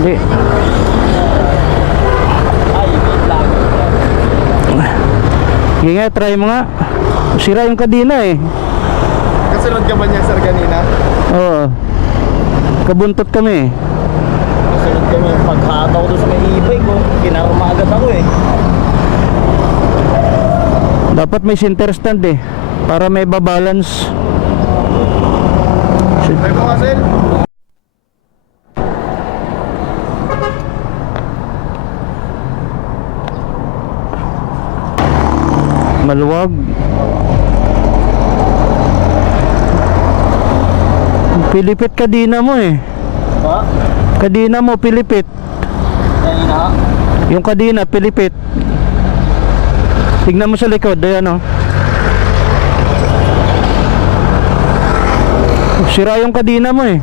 Hindi. Sige nga, try mo nga. Sira yung kadina eh. Kasunod ka ba niya, sir, kanina? Oo. Kabuntot kami eh. Kasunod kami, paghataw doon sa may e-bike ko, kinarma agad ako eh. Dapat may center stand eh, para may babalance. Try mo nga, sir. Maluwag. Pilipit kadina mo eh. Ha? Kadina mo pilipit. Kanina? Yung kadina pilipit. Tignan mo sa likod, ayan oh. Sira yung kadina mo eh.